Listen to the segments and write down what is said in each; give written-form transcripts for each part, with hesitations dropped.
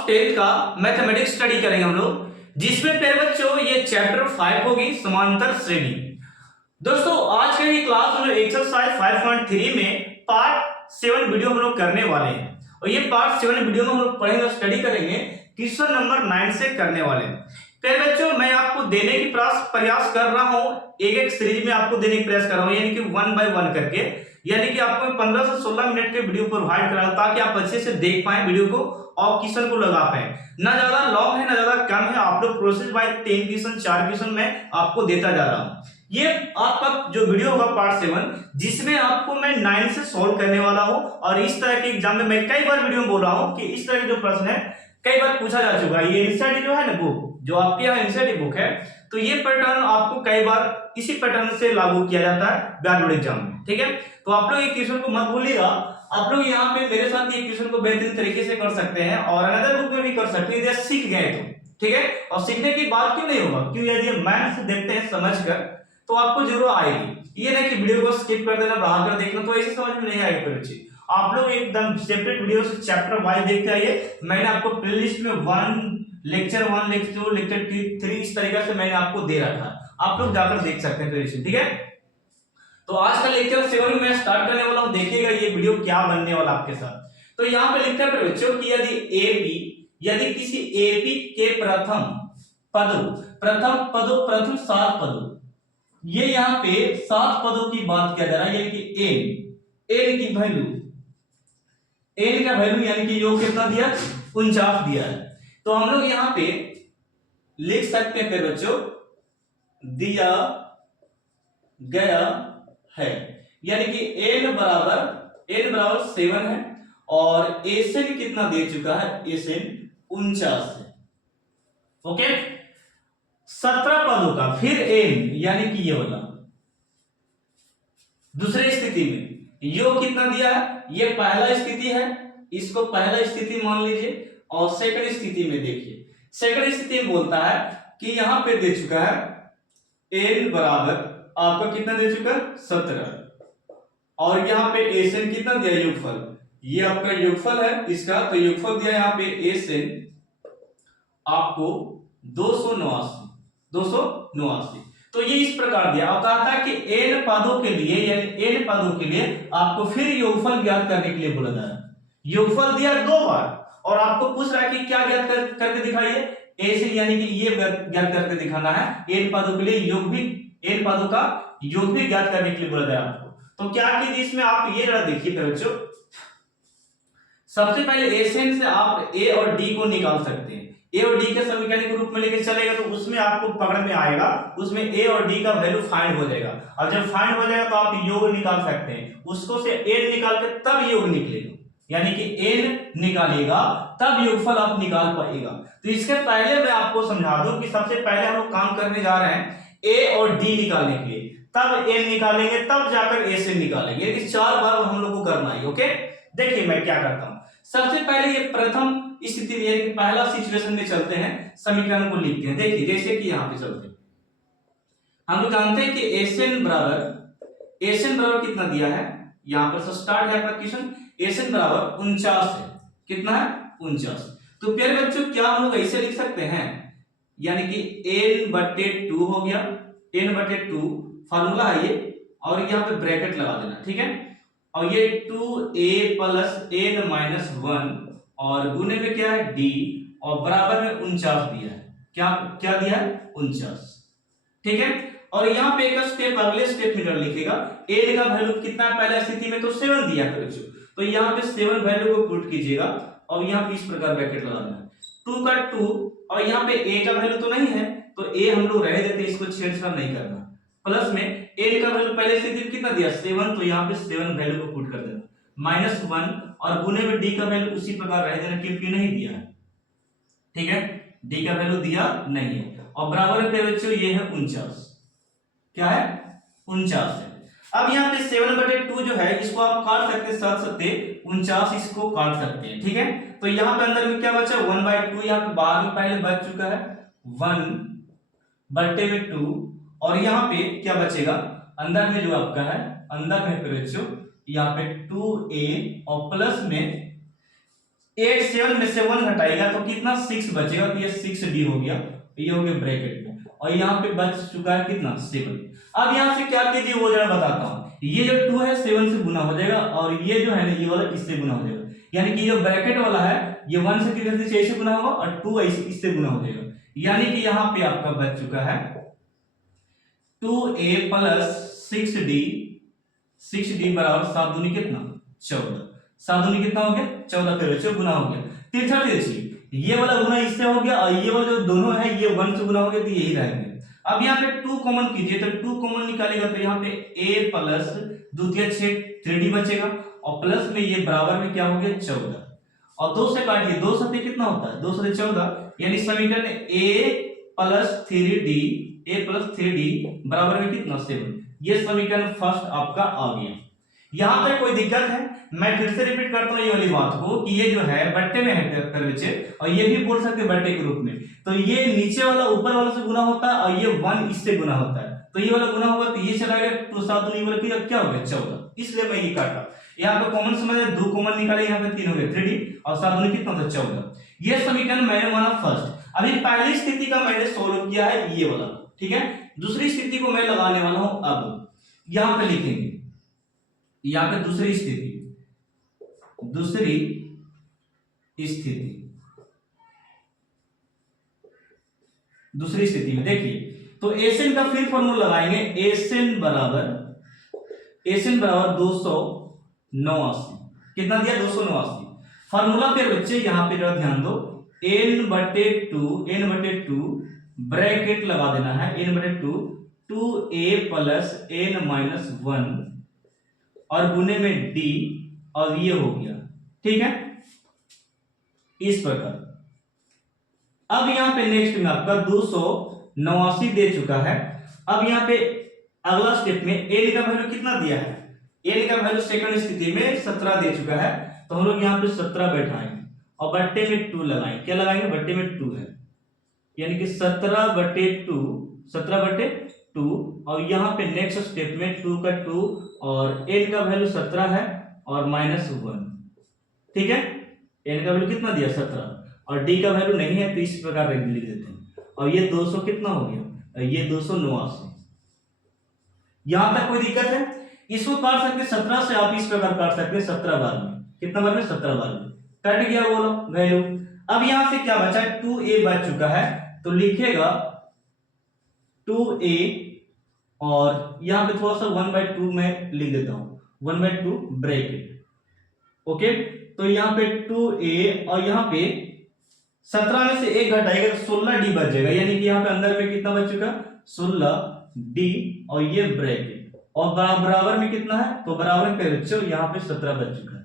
Class 10 का mathematics study करेंगे हम लोग, जिसमें प्यारे बच्चों ये चैप्टर 5 होगी समांतर श्रेणी। दोस्तों आज का ये क्लास हम लोग एक्सरसाइज 5.3 में पार्ट 7 वीडियो हम लोग करने वाले हैं और ये पार्ट 7 वीडियो में हम लोग पढ़ेंगे और स्टडी करेंगे क्वेश्चन नंबर 9 से करने वाले हैं। प्यारे बच्चों मैं आपको देने की प्रयास कर रहा हूं, एक एक सीरीज में आपको देने की प्रयास कर रहा हूं, यानी कि 1 बाय 1 करके, यानी कि आपको 15 से 16 मिनट के वीडियो प्रोवाइड करा ताकि आप अच्छे से देख पाएं वीडियो को और क्वेश्चन को लगा पाए। ना ज्यादा लॉन्ग है ना ज्यादा कम है, आप लोग प्रोसेस बाय 10 क्वेश्चन 4 क्वेश्चन में आपको देता जा रहा हूं। ये आपका जो वीडियो होगा पार्ट 7, जिसमें आपको मैं 9 से सॉल्व करने वाला हूं और इस तरह के एग्जाम में मैं कई बार वीडियो में बोल रहा हूं कि इस तरह के जो प्रश्न है कई बार पूछा जा चुका है। ये एनसीईआरटी जो है ना बुक, जो आपके यहाँ एनसीईआरटी बुक है, तो ये पैटर्न आपको कई बार इसी पैटर्न से लागू किया जाता है बिहार बोर्ड एग्जाम में। ठीक है, तो आप लोग ये क्वेश्चन को मत भूलिएगा। आप लोग यहाँ पे मेरे साथ ये क्वेश्चन को बेहतरीन तरीके से कर सकते हैं और अनदर बुक में भी कर सकते हैं यदि सीख गए तो। ठीक है, और सीखने की बात क्यों नहीं होगा, क्यों यदि मैथ से देखते हैं समझकर तो आपको जरूर आएगी। ये नहीं कि वीडियो को स्किप कर देना, बढ़ा कर देखना, तो ऐसे समझ में नहीं आएगा कोई चीज। आप लोग एकदम सेपरेट वीडियो से चैप्टर वाइज देखते आइए। मैंने आपको प्लेलिस्ट में लेक्चर 1 लेक्चर 2 लेक्चर 3 इस तरीके से मैंने आपको दे रखा है, आप लोग जाकर देख सकते हैं प्लेलिस्ट। ठीक है, तो आज का लेक्चर 7 में मैं स्टार्ट करने वाला हूं। देखिएगा ये वीडियो क्या बनने वाला आपके साथ। तो यहाँ पे लिखा है बच्चों कि यदि किसी एपी के प्रथम 7 पदों, ये यहाँ पे 7 पदों की बात किया जा रहा है, यानी कि एन की वैल्यू, एन का वैल्यू यानी कि योग कितना दिया, 49 दिया है। तो हम लोग यहाँ पे लिख सकते हैं बच्चों दिया गया है, यानी कि n बराबर 7 है और एसएन कितना दे चुका है, एसएन 49 है। ओके, 17 पदों का फिर n, यानी कि ये वाला दूसरी स्थिति में योग कितना दिया है, ये पहला स्थिति है, इसको पहला स्थिति मान लीजिए। और सेकंड स्थिति में देखिए, सेकंड स्थिति में बोलता है कि यहां पे दे चुका है n बराबर आपका कितना दे चुका है, 17, और यहाँ पे एसएन कितना दिया, योगफल, ये आपका योगफल है इसका, तो योगफल दिया यहाँ पे एसएन आपको 289। तो ये इस प्रकार दिया और कहा था कि n पदों के लिए, यानी n पदों के लिए आपको फिर योगफल ज्ञात करने के लिए बोला जा रहा है। योगफल दिया 2 बार और आपको पूछ रहा है कि क्या ज्ञात करके दिखाइए, एसएन, यानी कि ये ज्ञात करके दिखाना है। n पदों के लिए योग भी, n पदों का योग भी ज्ञात करने के लिए बोला जाए आपको। तो क्या कीजिए इसमें आप ये जरा देखिए बच्चों, सबसे पहले एसएन से आप ए और डी को निकाल सकते हैं। ए और डी के समीकरण के रूप में लेके चलेगा तो उसमें आपको पकड़ में आएगा, उसमें ए और डी का वैल्यू फाइंड हो जाएगा और जब फाइंड हो जाएगा तो आप योग निकाल सकते हैं। उसको से एन निकाल के तब योग निकलेगा, यानी कि एन निकालिएगा तब योगफल आप निकाल पाएगा। तो इसके पहले मैं आपको समझा दूं कि सबसे पहले हम लोग काम करने जा रहे हैं ए और डी निकालने के लिए, तब एन निकालेंगे तब जाकर ए से निकालेंगे, लेकिन 4 बार हम लोग को करना है। ओके, देखिए मैं क्या करता हूं, सबसे पहले ये प्रथम स्थिति में, यानी कि पहला सिचुएशन में चलते हैं, समीकरण को लिखते हैं। देखिए जैसे कि यहां पे चलते हैं, हम लोग जानते हैं कि एसएन बराबर कितना दिया है, यहां पर से स्टार्ट है आपका क्वेश्चन, एसएन बराबर 49 है, कितना है, 49। तो प्यारे बच्चों क्या हम लोग ऐसे लिख सकते हैं, यानी कि n/2 हो गया, n/2 फार्मूला है ये, और यहाँ पे ब्रैकेट लगा देना। ठीक है, और ये 2a + n - 1 और गुने में क्या है d और बराबर में 49 दिया है, क्या दिया है, 49। ठीक है, और यहाँ पे एक स्टेप अगले स्टेप में लिखेगा, a का वैल्यू कितना है पहले स्थिति में, तो 7 दिया है बच्चों, तो यहाँ पे 7 वैल्यू को पुट कीजिएगा और यहाँ पे इस प्रकार ब्रैकेट लगा देना, 2 का 2, और यहाँ पे a का वैल्यू तो नहीं है तो a हम लोग रह देते हैं, इसको छेड़छाड़ नहीं करना। प्लस में a का वैल्यू पहले स्थिति में कितना दिया, 7, तो यहाँ पे 7 वैल्यू को पुट कर देना, -1 और गुने में d का वैल्यू उसी प्रकार रह देना क्योंकि नहीं दिया है। ठीक है, d का वैल्यू दिया नहीं है और बराबर में बच्चों ये है 49, क्या है, 49 है। अब यहाँ पे 7/2 जो है इसको आप काट सकते हैं, 7 7 49 इसको काट सकते हैं। ठीक है, तो यहाँ पे अंदर में क्या बचा, 1/2, यहाँ पे बाहर में पहले बच चुका है 1/2 और यहाँ पे क्या बचेगा, अंदर में जो आपका है, अंदर में बच्चों यहाँ पे 2a और प्लस में 8 7 में से 1 घटाएगा तो कितना 6 बचेगा, तो ये 6d हो गया, ये हो गया ब्रैकेट में, और यहाँ पे बच चुका है कितना 7। अब यहाँ से क्या कीजिए वो जरा बताता हूँ। ये जो 2 है 7 से गुना हो जाएगा, और ये जो है ना ये वाला इससे गुना हो जाएगा, यानी कि जो ब्रैकेट वाला है ये 1 से किधर से ऐसे गुना होगा, और 2 इससे गुना हो जाएगा, यानी कि यहाँ पे आपका बच चुका है 2a प्लस 6d बराबर 7 दूनी कितना 14, 7 दूनी कितना हो गया 14, फिर बच्चों गुना हो गया। तीसरा देखिए ये वाला गुना इससे हो गया, और ये वाला जो दोनों है ये 1 से गुना हो गया, तो यही रहेंगे। अब यहाँ पे 2 कॉमन कीजिए, तो 2 कॉमन निकालेगा तो यहाँ पे a प्लस द्वितीय 3d बचेगा, और प्लस में ये बराबर में क्या हो गया 14, और 2 से काटिए, 2 सत्ते कितना होता है 2 सत्ते 14, यानी समीकरण a प्लस 3d बराबर में कितना 7, ये समीकरण फर्स्ट आपका आ गया। यहां तक कोई दिक्कत है? मैं फिर से रिपीट करता हूं ये वाली बात को कि ये जो है बट्टे में है कर्वेचर, और ये भी बोल सकते हैं बट्टे के रूप में, तो ये नीचे वाला ऊपर वाला से गुना होता है, और ये 1 इससे गुना होता है, तो ये वाला गुना होगा तो ये चला गया, तो 7 दूनी वाला क्या हो गया 14, इसलिए मैं ये काटा। यहाँ पे कॉमन समझ 2 कॉमन निकाले, यहाँ पे 3 हो गए 3d, और 7 दूनी कितना था 14। ये समीकरण मैंने माना फर्स्ट। अभी पहली स्थिति का मैंने सोल्व किया है ये वाला, ठीक है। दूसरी स्थिति को मैं लगाने वाला हूं, अब यहां पे लिखेंगे, यहां पे दूसरी स्थिति में देखिए, तो एसएन का फिर फॉर्मूला लगाएंगे, एसएन बराबर 289, कितना दिया 289। फॉर्मूला पे बच्चे यहां पे जरा ध्यान दो, n/2 ब्रैकेट लगा देना है, n/2 2a प्लस n-1 और गुने में d, और ये हो गया, ठीक है इस प्रकार। अब यहां पे नेक्स्ट में आपका 289 दे चुका है। अब यहां पे अगला स्टेप में n का वैल्यू कितना दिया है, n का वैल्यू सेकंड स्थिति में 17 दे चुका है, तो हम लोग यहां पे 17 बैठाएंगे और बट्टे में 2 लगाएंगे। क्या लगाएंगे, बट्टे में 2 है, यानी कि 17/2, और यहां पे नेक्स्ट स्टेप में 2 का 2, और n का वैल्यू 17 है और -1, ठीक है। n का वैल्यू कितना दिया 17, और d का वैल्यू नहीं है, तो इस प्रकार लिख देते हैं, और ये 200 कितना हो गया, ये 289। यहां तक कोई दिक्कत है? इसको काट सकते 17 से, आप इस प्रकार काट सकते हैं 17 बार में, कितना बार में 17 बार में कट गया वो वैल्यू। अब यहां से क्या बचा, 2a बच चुका है, तो लिखेगा 2a, और यहां पे थोड़ा सा 1/2 में लिख देता हूं, 1/2 ब्रैकेट, ओके। तो यहां पे 2a, और यहां पे 17 में से 1 घटाएगा तो 16d बच जाएगा, यानी कि यहां पे अंदर में कितना बच चुका 16d, और ये ब्रैकेट, और बराबर में कितना है, तो बराबर पे बच्चों यहां पे 17 बच चुका है,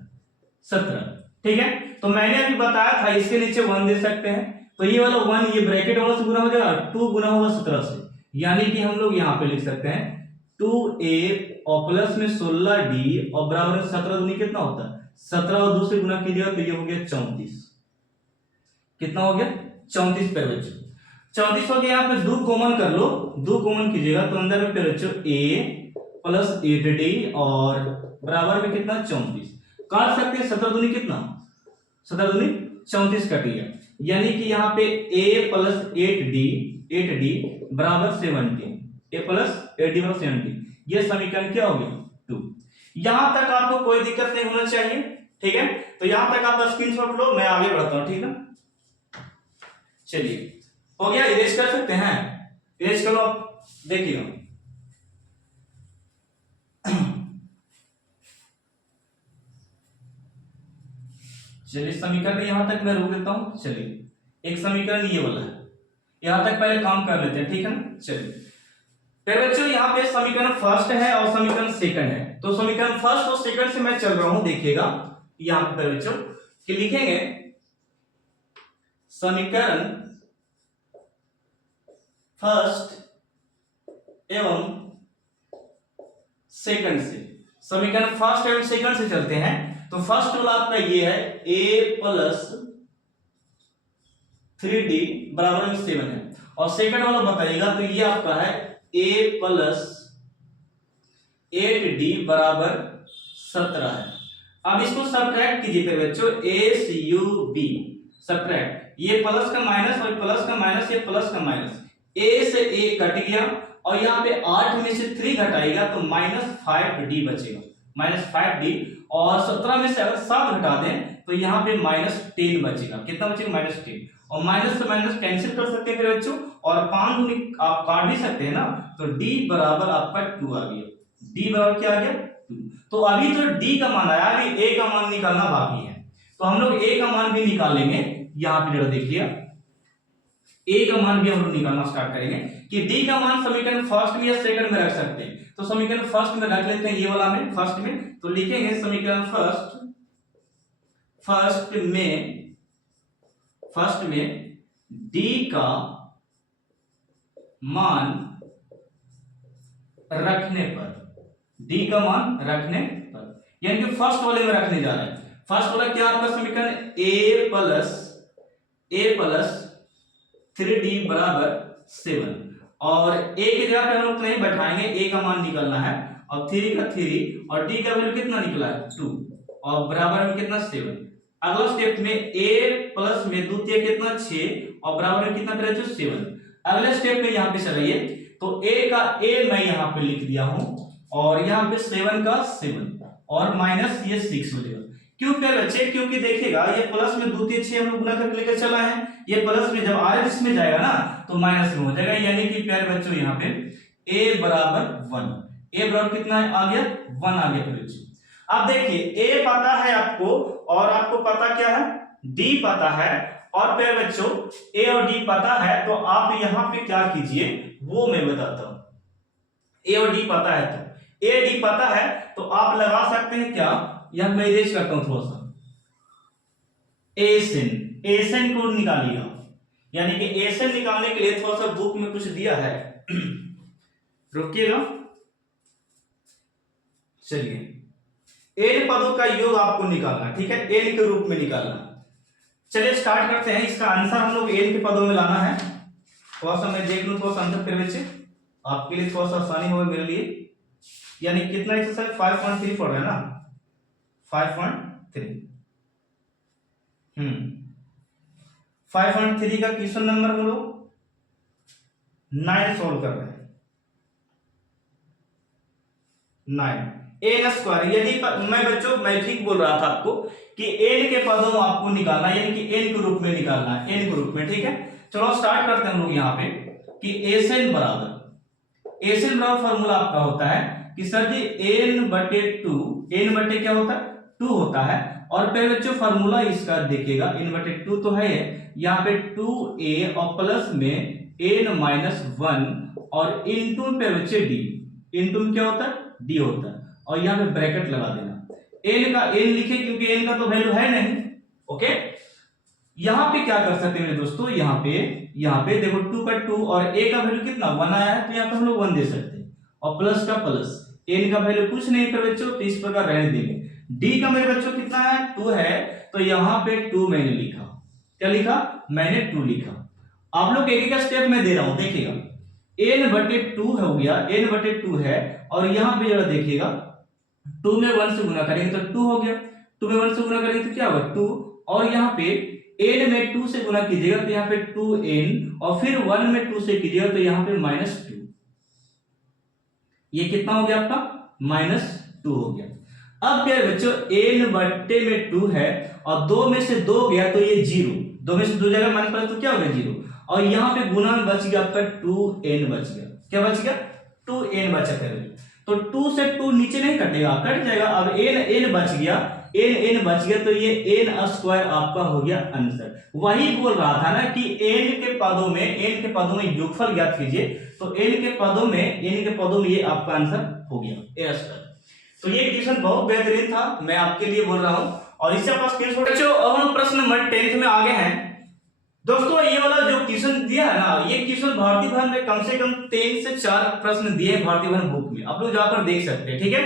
17, ठीक है। तो मैंने अभी बताया था इसके नीचे 1 दे सकते हैं, तो ये वाला 1 ये ब्रैकेट वाला से गुना हो जाएगा, 2 गुना होगा 17 से, यानी कि हम लोग यहां पे लिख सकते हैं 2a और प्लस में 16d, और बराबर में 17 दूनी कितना होता है 17, और 2 से गुना कीजिएगा तो ये हो गया 34, कितना हो गया 34 पे बच्चों, 34 हो गया। यहाँ पे 2 कॉमन कर लो, 2 कॉमन कीजिएगा तो अंदर में पे बच्चों a प्लस 8d, और बराबर में कितना 34, काट सकते हैं 17 दूनी कितना 17 दूनी 34 कट गया, यानी कि यहाँ पे a प्लस 8d बराबर 17, a प्लस 8d बराबर 17, ये समीकरण क्या हो गया 2। यहां तक आपको कोई दिक्कत नहीं होना चाहिए, ठीक है। तो यहां तक आप स्क्रीनशॉट लो, मैं आगे बढ़ता हूं, ठीक है। चलिए हो गया, इरेज कर सकते हैं, इरेज करो आप, देखिएगा चलिए समीकरण यहां तक मैं रोक देता हूं। चलिए एक समीकरण ये वाला है, यहां तक पहले काम कर लेते हैं, ठीक है ना। चलिए फिर बच्चों यहाँ पे समीकरण फर्स्ट है और समीकरण सेकंड है, तो समीकरण फर्स्ट और सेकंड से मैं चल रहा हूं, देखिएगा यहां पे बच्चों कि लिखेंगे समीकरण फर्स्ट एवं सेकंड से, समीकरण फर्स्ट एवं सेकंड से चलते हैं। तो फर्स्ट वाला आपका ये है a प्लस 3d बराबर में 7 है, और सेकंड वाला बताइएगा तो ये आपका है a प्लस 8d बराबर 17 है। अब इसको सब्ट्रैक्ट कीजिए फिर बच्चों, ACUB सब्ट्रैक्ट, ये प्लस का माइनस और प्लस का माइनस, ये प्लस का माइनस, ए से ए कट गया और यहाँ पे 8 में से 3 घटाएगा तो -5D बचेगा, -5D। और 17 में से अगर 7 घटा दें तो यहाँ पे -10 बचेगा। कितना बचेगा? -10। और माइनस से माइनस कैंसिल कर सकते हैं फिर बच्चों, और 5 दूनी आप काट भी सकते हैं ना, तो D बराबर आपका 2 आ गया। D बराबर क्या आ गया? 2। तो अभी तो D का मान आया, अभी A का मान निकालना बाकी है, तो हम लोग A का मान भी निकालेंगे। यहाँ पे जरा देखिए, A का मान भी हम लोग निकालना स्टार्ट करेंगे कि D का मान समीकरण फर्स्ट में या सेकंड में रख सकते हैं। तो समीकरण फर्स्ट में रख लेते हैं, ये वाला में फर्स्ट में, तो लिखेंगे समीकरण फर्स्ट में D का मान रखने पर, D का मान रखने पर, यानी कि फर्स्ट वाले में रखने जा रहे हैं। फर्स्ट वाला क्या आपका समीकरण? a प्लस 3D बराबर 7, और a की जगह पे हम लोग नहीं बैठाएंगे, a का मान निकलना है, और 3 का 3 और d का वैल्यू कितना निकला है? 2, और बराबर में कितना? 7। अगला स्टेप में a प्लस में द्वितीय कितना? 6, और बराबर में कितना फिर 7। अगले स्टेप में यहाँ पे चलाइए, तो a का a मैं यहाँ पे लिख दिया हूं, और यहाँ पे 7 का 7, और माइनस ये 6 हो जाएगा। क्यों प्यारे बच्चे? क्योंकि देखिएगा ये प्लस में द्वितीय 6 हम लोग गुना करके लेकर चला है, ये प्लस में जब आर इसमें जाएगा ना तो माइनस में हो जाएगा, यानी कि प्यारे बच्चों यहाँ पे a बराबर 1, a बराबर कितना है? आ गया 1 आ गया प्यारे बच्चों। अब देखिए a पता है आपको, और आपको पता क्या है? d पता है, और प्यारे बच्चों a और d पता है, तो आप यहाँ पे क्या कीजिए वो मैं बताता हूं। a और d पता है, तो a d पता है तो आप लगा सकते हैं क्या? यह मैं इरेज करता हूं थोड़ा सा, एसन को निकालिएगा, यानी कि एसन निकालने के लिए थोड़ा सा बुक में कुछ दिया है, रुकिएगा। चलिए एन पदों का योग आपको निकालना, ठीक है, एन के रूप में निकालना। चलिए स्टार्ट करते हैं, इसका आंसर हम लोग एन के पदों में लाना है। थोड़ा सा मैं देख लूं, थोड़ा सा आंसर फिर बच्चे आपके लिए थोड़ा सा आसानी होगा मेरे लिए। यानी कितना एक्सरसाइज 5.3 पढ़ रहे हैं ना, 5.3। 5.3 का क्वेश्चन नंबर हम लोग 9 सोल्व कर रहे हैं। 9 एन स्क्वायर, यदि मैं बच्चों मैं ठीक बोल रहा था आपको कि एन के पदों में आपको निकालना, यानी कि एन के रूप में निकालना है, एन के रूप में, ठीक है। चलो स्टार्ट करते हैं हम लोग यहाँ पे कि एन बराबर फॉर्मूला आपका होता है कि सर जी n बटे 2, n बटे क्या होता है? 2 होता है, और पहले बच्चों फार्मूला इसका देखिएगा, n बटे 2 तो है यहाँ पे 2a और प्लस में n माइनस 1 और इनटू पे बच्चे d, इनटू में क्या होता है? d होता है, और यहाँ पे ब्रैकेट लगा देना। n का n लिखे क्योंकि n का तो वैल्यू है नहीं, ओके। यहाँ पे क्या कर सकते हैं मेरे दोस्तों, यहाँ पे देखो 2 का 2 और a का वैल्यू कितना 1 आया है, तो यहाँ पे हम लोग 1 दे सकते हैं, और प्लस का प्लस, n का वैल्यू कुछ नहीं पर बच्चों, तो इस प्रकार रहने देंगे। d का मेरे बच्चों कितना है? 2 है, तो यहाँ पे 2 मैंने लिखा। क्या लिखा? मैंने 2 लिखा। आप लोग एक एक स्टेप में दे रहा हूं, देखिएगा n बटे 2 हो गया, n बटे 2 है, और यहाँ पे जरा देखिएगा 2 में 1 से गुना करेंगे तो 2 हो गया, 2 में 1 से गुना करेंगे तो क्या होगा? 2, और यहाँ पे n में 2 से गुना कीजिएगा तो यहाँ पे 2n, और फिर 1 में 2 से कीजिएगा तो यहाँ पे -2। ये कितना हो गया आपका? -2 हो गया। अब क्या है बच्चों, n बट्टे में 2 है, और 2 में से 2 गया तो ये 0, 2 में से 2 जाएगा माइनस प्लस तो क्या हो गया? 0, और यहाँ पे गुना में बच गया आपका 2n बच गया। क्या बच गया? 2n बचा है, तो 2 से 2 नीचे नहीं कटेगा, कट जाएगा। अब n बच गया, n बच गया, तो ये n स्क्वायर आपका हो गया आंसर। वही बोल रहा था ना कि n के पदों में योगफल ज्ञात कीजिए, तो n के पदों में ये आपका आंसर हो गया a स्क्वायर। तो ये क्वेश्चन बहुत बेहतरीन था, मैं आपके लिए बोल रहा हूं, और इससे आपका स्क्रीनशॉट। बच्चों अब हम प्रश्न नंबर 10 में आगे हैं। दोस्तों ये वाला जो क्वेश्चन दिया है ना, ये क्वेश्चन भारतीय भवन में कम से कम 3 से 4 प्रश्न दिए भारतीय भवन बुक में, आप लोग जाकर देख सकते हैं, ठीक है।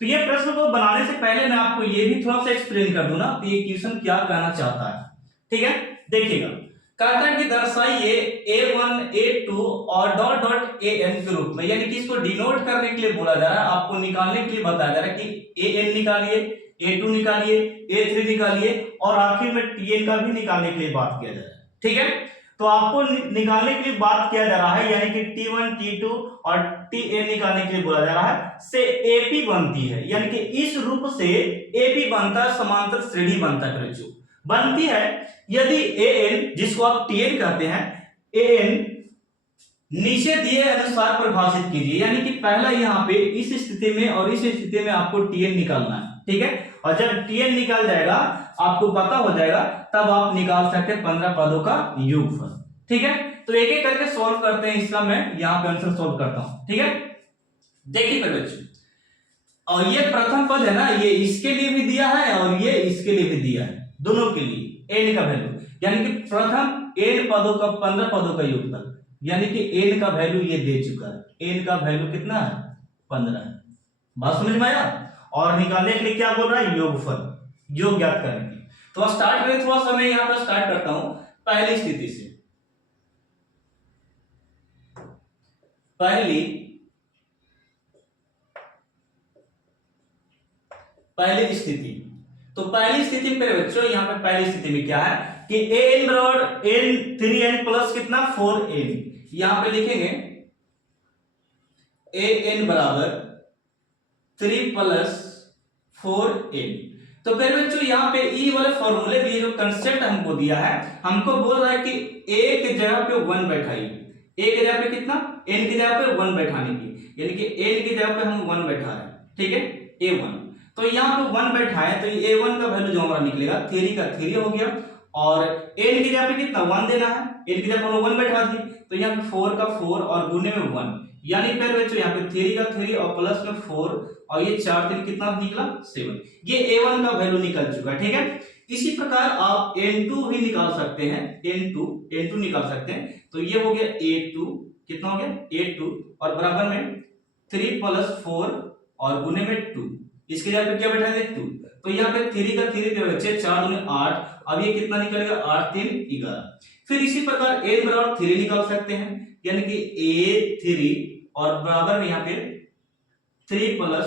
तो ये प्रश्न को बनाने से पहले मैं आपको ये भी थोड़ा सा एक्सप्लेन कर दूं ना, तो ये क्वेश्चन क्या कहना चाहता है, ठीक है। देखिएगा, कहता है कि दर्शाइए a1 a2 और डॉट डॉट an के रूप में, यानी कि इसको डिनोट करने के लिए बोला जा रहा है, आपको निकालने के लिए बताया जा रहा है कि an निकालिए, A2 निकालिए, A3 निकालिए और आखिर में Tn का भी निकालने के लिए बात किया जा रहा है। ठीक है, तो आपको निकालने के लिए बात किया जा रहा है, यानी कि T1 T2 और Tn निकालने के लिए बोला जा रहा है, से AP बनती है, यानी कि इस रूप से AP बनता है, समांतर श्रेणी बनता है बच्चों, बनती है यदि An, जिसको आप Tn कहते हैं, An नीचे दिए अनुसार परिभाषित कीजिए, यानी कि पहला यहाँ पे इस स्थिति में और इस स्थिति में आपको Tn निकालना है। ठीक है, और जब Tn निकल जाएगा, आपको पता हो जाएगा, तब आप निकाल सकते हैं 15 पदों का योगफल। ठीक है, तो एक एक करके सॉल्व करते हैं, इसका मैं यहाँ पे आंसर सॉल्व करता हूं। ठीक है, देखिए फिर बच्चों, और ये प्रथम पद है ना, ये इसके लिए भी दिया है और ये इसके लिए भी दिया है, दोनों के लिए n का वैल्यू, यानी कि प्रथम n पदों का 15 पदों का योगफल, यानी कि n का वैल्यू ये दे चुका है, n का वैल्यू कितना है, 15 है। बात समझ में आया? और निकालने के लिए क्या बोल रहा है, योगफल, योग ज्ञात करने के। तो स्टार्ट करें, थोड़ा सा मैं यहां पर स्टार्ट करता हूं पहली स्थिति से। पहली स्थिति, तो पहली स्थिति में बच्चों, यहां पे पहली स्थिति में क्या है कि an बराबर n 3n प्लस कितना 4n, यहां पे लिखेंगे an बराबर 3 प्लस 4n। तो फिर बच्चों यहाँ पे ई वाले फॉर्मूले में जो कंसेप्ट हमको दिया है, हमको बोल रहा है कि a के जगह पे 1 बैठाइए, a के जगह पे कितना, n की जगह पे 1 बैठाने की, यानी कि n की जगह पे हम 1 बैठा रहे हैं। ठीक है, a1, तो यहाँ पे 1 बैठाए तो a1 का वैल्यू जो हमारा निकलेगा 3 का 3 हो गया, और n की जगह पे कितना 1 देना है, n की जगह पे 1 बैठा दी, तो यहाँ पे 4 का 4 और गुने में 1, यानी फिर बच्चों यहाँ पे 3 का 3 और प्लस में 4 और ये 4 3 कितना निकला 7, ये a1 का वैल्यू निकल चुका है। ठीक है, इसी प्रकार आप n2 भी निकाल सकते हैं, n2 निकाल सकते हैं, तो ये हो गया a2, कितना हो गया a2 और बराबर में 3 प्लस 4 और गुने में 2, इसके जगह पे क्या बैठा दे 2, तो यहाँ पे 3 का 3 पे बच्चे 4 गुने 8, अब ये कितना निकलेगा 8 3 11। फिर इसी प्रकार n बराबर 3 निकाल सकते हैं, यानी कि a3 और बराबर में यहाँ पे 3 प्लस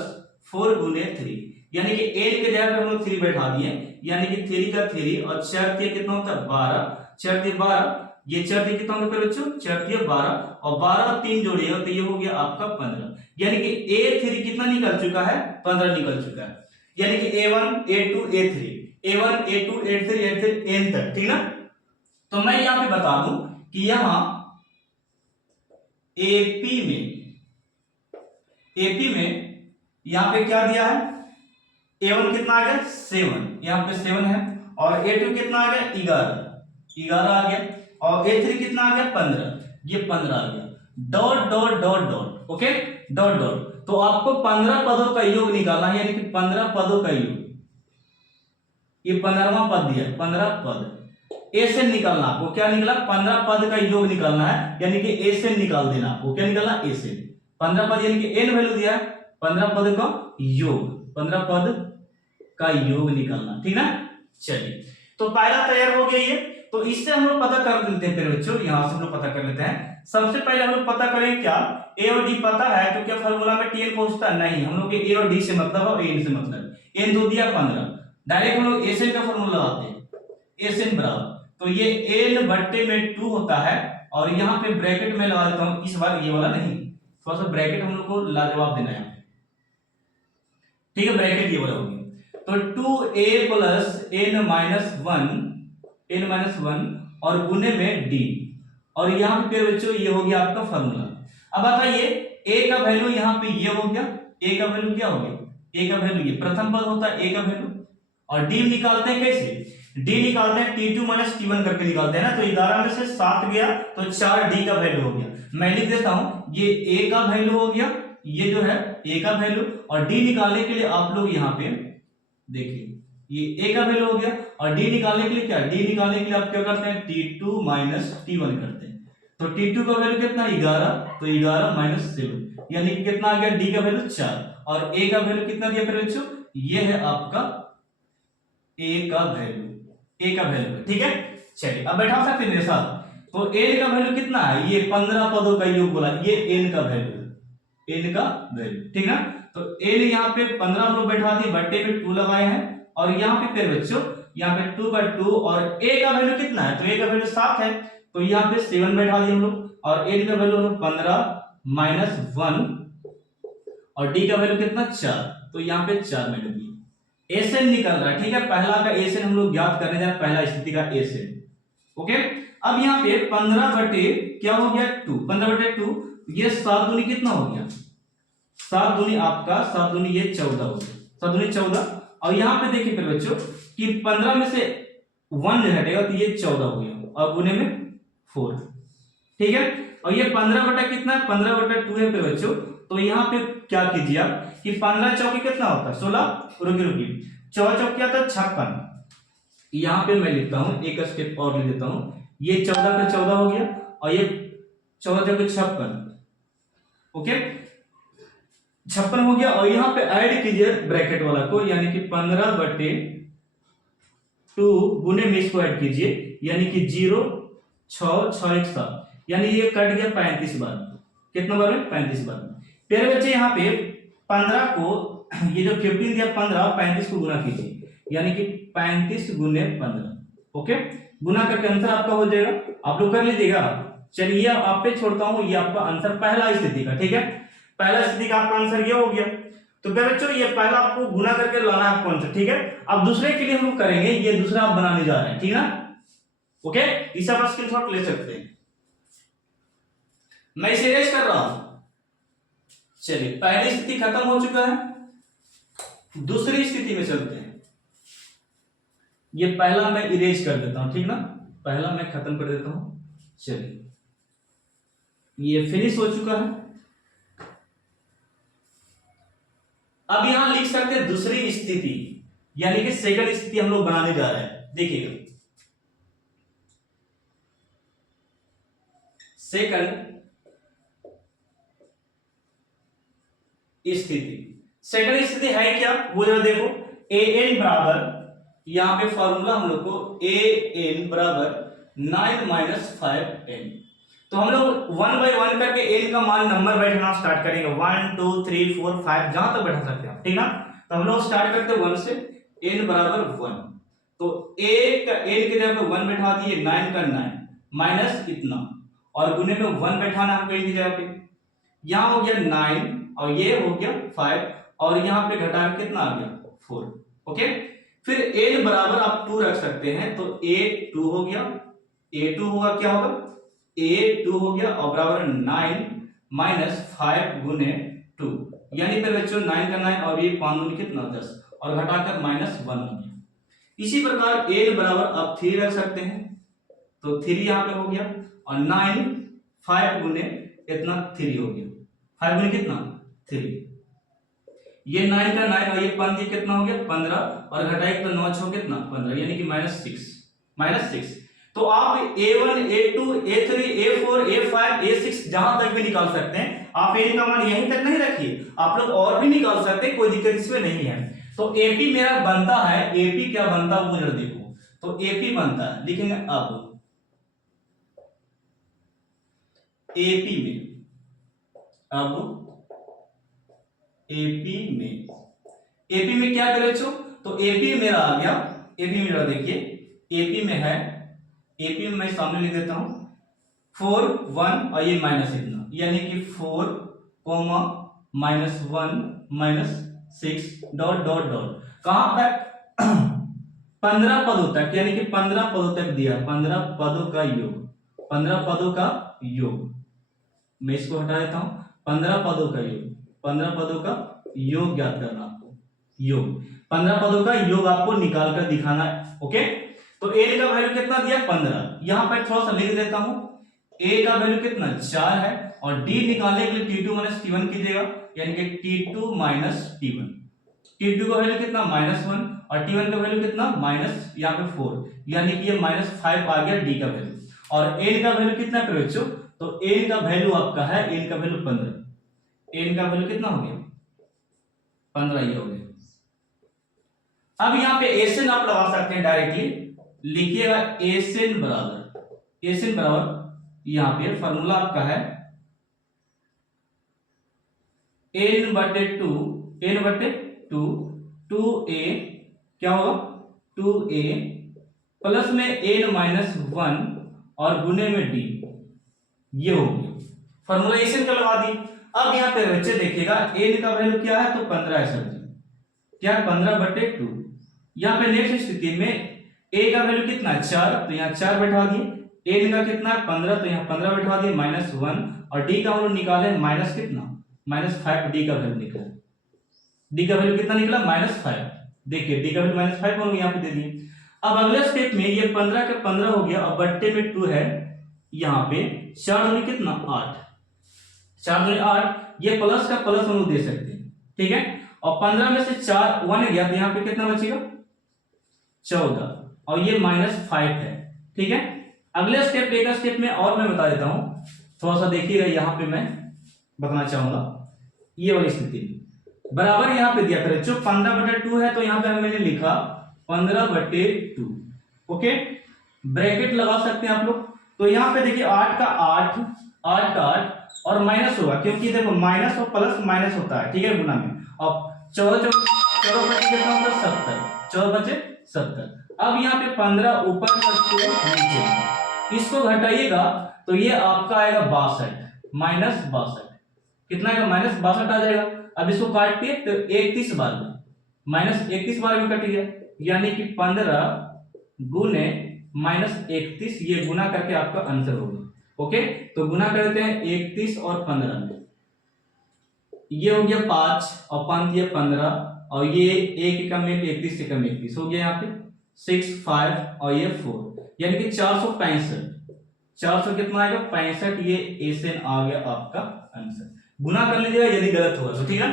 4 गुने 3, यानी कि n के जगह पे हम लोग 3 बैठा दिए, यानी कि 3 का 3 और 4 3 कितना होता है 12, 4 3 12, ये 4 3 कितना होता है बच्चों 4 3 12 और 12 3 जोड़िएगा तो ये हो गया आपका 15, यानी कि a3 कितना निकल चुका है 15 निकल चुका है, यानी कि a1 a2 a3 a1 a2 a3 a3 n तक। ठीक ना, तो मैं यहाँ पे बता दूं कि यहाँ AP में यहाँ पे क्या दिया है, A1 कितना आ गया 7, यहाँ पे 7 है, और A2 कितना आ गया 11 आ गया, और A3 कितना आ गया 15, ये 15 आ गया, dot dot dot dot, okay dot dot. तो आपको 15 पदों का योग निकालना है, यानी कि 15 पदों का योग, ये 15वां पद दिया 15 पद, ए से निकालना, आपको क्या निकला 15 पद का योग निकालना है, यानी कि ए से निकाल देना, आपको क्या निकालना ए से 15 पद, यानी कि n वैल्यू दिया है 15 पद का योग, 15 पद का योग निकालना। ठीक ना, चलिए तो पहला तैयार हो गया ये, तो इससे हम लोग पता कर लेते हैं। फिर बच्चों यहां से हम लोग पता कर लेते हैं, सबसे पहले हम लोग पता करें क्या a और d पता है, तो क्या फॉर्मूला में Tn पहुंचता है, नहीं, हम लोग के a और d से मतलब और n से मतलब, n दो दिया 15, डायरेक्ट हम लोग Sn का फॉर्मूला लगाते हैं, Sn बराबर, तो ये n बट्टे में 2 होता है, और यहाँ पे ब्रैकेट में लगा देता हूं, इस बार ये वाला नहीं, थोड़ा सा ब्रैकेट हम लोग को लाजवाब देना है। ठीक है, ब्रैकेट ये वाला हो गया, तो 2a प्लस n माइनस 1 और गुने में d, और यहाँ पे बच्चों ये हो गया आपका फॉर्मूला। अब बताइए a का वैल्यू यहाँ पे ये हो गया, a का वैल्यू क्या हो गया, a का वैल्यू ये प्रथम पद होता है a का वैल्यू, और d निकालते हैं कैसे, d निकालते हैं T2 माइनस T1 करके निकालते हैं ना, तो 11 में से 7 गया तो 4d का वैल्यू हो गया, मैं लिख देता हूं ये a का वैल्यू हो गया, ये जो है a का वैल्यू, और d निकालने के लिए आप लोग यहाँ पे देखिए ये a का वैल्यू हो गया, और d निकालने के लिए क्या, d निकालने के लिए आप क्या करते हैं T2 माइनस T1 करते हैं, तो T2 का वैल्यू कितना 11, तो 11 माइनस 7, यानी कि कितना आ गया d का वैल्यू 4, और a का वैल्यू कितना दिया फिर बच्चों, ये है आपका a का वैल्यू, a का वैल्यू है। ठीक है, चलिए अब बैठा सकते हैं मेरे साथ, तो n का वैल्यू कितना है, ये 15 पदों का योग बोला, ये n का वैल्यू है, n का वैल्यू, ठीक ना। तो n यहाँ पे 15 हम लोग बैठा दिए, बट्टे पे 2 लगाए हैं, और यहाँ पे फिर बच्चों यहाँ पे 2 का 2 और a का वैल्यू कितना है, तो a का वैल्यू 7 है, तो यहाँ पे 7 बैठा दिए हम लोग, और n का वैल्यू हम लोग 15 माइनस 1 और d का वैल्यू कितना 4, तो यहाँ पे 4 मैंने दिए। एसएन निकल रहा है, ठीक है, पहला का एसएन हम लोग ज्ञात करने जा रहे हैं, पहला स्थिति का एसएन। ओके, अब यहाँ पे 15 बटे क्या हो गया 2, 15 बटे 2, ये 7 दूनी कितना हो गया, 7 दूनी आपका 7 दूनी ये 14 हो गया, 7 दूनी 14, और यहाँ पे देखिए फिर बच्चों कि 15 में से 1 जो हटेगा तो ये 14 हो गया, और गुने में 4, ठीक है। और ये 15 बटा कितना है, 15 बटा 2 है फिर बच्चों, तो यहाँ पे क्या कीजिए आप कि 15 चौकी कितना होता है 16, रुकी 14 चौक क्या था 56, यहाँ पे मैं लिखता हूँ एक स्टेप और लिख देता हूँ, ये 14 पे 14 हो गया, और ये 14 चौके 56, ओके 56 हो गया, और यहाँ पे ऐड कीजिए ब्रैकेट वाला को, यानी कि 15 बटे 2 गुने में इसको ऐड कीजिए, यानी कि 0 6 6 1 7, यानी ये कट गया 35 बार, कितना बार में 35 बार। फिर बच्चे यहाँ पे 15 को ये जो 15 दिया 15 35 को गुना कीजिए, यानी कि 35 गुने 15, ओके, गुना करके आंसर आपका हो जाएगा, आप लोग कर लीजिएगा। चलिए आप पे छोड़ता हूं, ये आपका आंसर पहला स्थिति का, ठीक है, पहला स्थिति का आपका आंसर ये हो गया। तो फिर बच्चों ये पहला आपको गुना करके लाना है आपको आंसर, ठीक है। अब दूसरे के लिए हम लोग करेंगे, ये दूसरा आप बनाने जा रहे हैं, ठीक ना, ओके, इसे आप स्क्रीनशॉट ले सकते हैं, मैं इसे इरेज कर रहा हूं। चलिए पहली स्थिति खत्म हो चुका है, दूसरी स्थिति में चलते हैं। ये पहला मैं इरेज कर देता हूं, ठीक ना, पहला मैं खत्म कर देता हूं। चलिए ये फिनिश हो चुका है। अब यहां लिख सकते हैं दूसरी स्थिति, यानी कि सेकंड स्थिति हम लोग बनाने जा रहे हैं। देखिएगा सेकंड स्थिति, सेकंड स्थिति है क्या वो जरा देखो, ए एन बराबर, यहां पे फॉर्मूला हम लोग को ए एन बराबर 9 माइनस 5 एन, तो हम लोग 1 बाई 1 करके एन का मान नंबर बैठाना स्टार्ट करेंगे, 1 2 3 4 5 जहां तक बैठा सकते हैं, ठीक ना। तो हम लोग स्टार्ट करते हैं 1 से, एन बराबर 1, तो ए का एन की जगह पे 1 बैठा दिए, 9 का 9 माइनस इतना, और गुने में 1 बैठाना हमको एन की जगह पे, यहां हो गया 9 और ये हो गया 5, और यहां पे घटा के कितना आ गया 4, ओके। फिर n बराबर आप 2 रख सकते हैं, तो a2 हो गया, a2 होगा क्या होगा a2 हो गया, और बराबर 9 माइनस 5 गुने 2, यानी फिर बच्चों 9 का 9 और ये 5 गुने कितना 10, और घटाकर -1 हो गया। इसी प्रकार n बराबर आप 3 रख सकते हैं, तो 3 यहां पे हो गया, और 9 5 गुने इतना 3 हो गया, 5 गुने कितना 3, ये 9 का 9 और ये 5 कितना हो गया 15, और घटाए तो 9 6 कितना 15, यानी कि -6। तो आप a1 a2 a3 a4 a5 a6 जहां तक भी निकाल सकते हैं, आप a का मान यहीं तक नहीं रखिए, आप लोग और भी निकाल सकते हैं, कोई दिक्कत इसमें नहीं है। तो एपी मेरा बनता है, एपी क्या बनता है वो जरा देखो, तो एपी बनता है, लिखेंगे अब एपी में, अब एपी में क्या करें बच्चों, तो एपी मेरा आ गया, एपी मेरा देखिए एपी में है, एपी में मैं सामने लिख देता हूं 4 1 और ये माइनस इतना, यानी कि 4 -1 -6 डॉट डॉट डॉट, कहां तक 15 पदों तक, यानी कि 15 पदों तक दिया, 15 पदों का योग, 15 पदों का योग, मैं इसको हटा देता हूं, 15 पदों का योग, 15 पदों का योग ज्ञात करना आपको, योग 15 पदों का योग आपको निकाल कर दिखाना है, ओके। तो a का वैल्यू कितना दिया 15, यहां पर थोड़ा सा लिख देता हूं, a का वैल्यू कितना 4 है, और d निकालने के लिए t2 माइनस t1 कीजिएगा, यानी कि t2 माइनस t1, t2 का वैल्यू कितना -1 और t1 का वैल्यू कितना माइनस यहाँ पे 4, यानी कि ये -5 आ गया d का वैल्यू, और n का वैल्यू कितना है बच्चों, तो n का वैल्यू आपका है, n का वैल्यू 15, n का वैल्यू कितना हो गया 15 ये हो गया। अब यहाँ पे एसएन आप लगा सकते हैं डायरेक्टली, लिखिएगा एसएन बराबर यहाँ पे फॉर्मूला आपका है n/2 2a क्या होगा 2a प्लस में n-1 और गुने में d, ये हो गया फॉर्मुलेशन का लगा दी। अब यहाँ पे बच्चे देखिएगा n का वैल्यू क्या है तो 15 है सर जी, क्या 15/2। यहाँ पे नेक्स्ट स्थिति में a का वैल्यू कितना है 4, तो यहाँ 4 बैठा दिए, n का कितना है 15, तो यहाँ 15 बैठा दिए, -1 और d का वैल्यू निकाले माइनस कितना -5, d का वैल्यू निकला, d का वैल्यू कितना निकला -5। देखिए d का वैल्यू -5 हो गया, यहाँ पे दे दिए। अब अगले स्टेप में ये 15 के 15 हो गया और बट्टे में 2 है, यहाँ पे 4 दूनी कितना 8, 4 दूनी 8, ये प्लस का प्लस हम लोग दे सकते हैं, ठीक है। और 15 में से 4 1 गया तो यहाँ पे कितना बचेगा 14 और ये -5 है, ठीक है। अगले स्टेप एक स्टेप में और मैं बता देता हूं, थोड़ा सा देखिएगा, यहाँ पे मैं बताना चाहूंगा ये वाली स्थिति बराबर यहाँ पे दिया करें, जो 15/2 है तो यहाँ पे मैंने लिखा 15/2, ओके, ब्रैकेट लगा सकते हैं आप लोग। तो यहाँ पे देखिए 8 का 8 और माइनस होगा, क्योंकि देखो माइनस और प्लस माइनस होता है, ठीक है, गुना में। अब 14 बचे कितना होगा 70, 14 बचे 70। अब यहाँ पे 15 ऊपर नीचे, इसको घटाइएगा तो ये आपका आएगा 62 -62, कितना आएगा -62 आ जाएगा। अब इसको काटते तो 31 बार -31 बार में कट गया, यानी कि 15 गुने -31, ये गुना करके आपका आंसर होगा, ओके। तो गुना करते हैं 31 और 15 में, ये हो गया 5 और 5 ये 15 और ये 1 कम 1 31 से कम 31 हो गया, यहाँ पे 6 5 और ये 4, यानी कि 465, 400 कितना आएगा 65, ये एसएन आ गया आपका आंसर। गुना कर लीजिएगा यदि गलत होगा तो, ठीक है।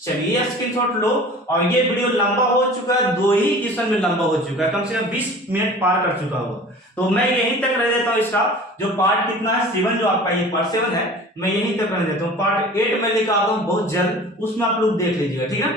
चलिए स्क्रीनशॉट लो। और ये वीडियो लंबा हो चुका है, 2 ही क्वेश्चन में लंबा हो चुका है, कम से कम 20 मिनट पार कर चुका होगा, तो मैं यहीं तक रह देता हूँ। इसका जो पार्ट कितना है 7, जो आपका ये पार्ट 7 है, मैं यहीं तक रह देता हूँ। पार्ट 8 में लेकर आता हूँ बहुत जल्द, उसमें आप लोग देख लीजिएगा, ठीक है।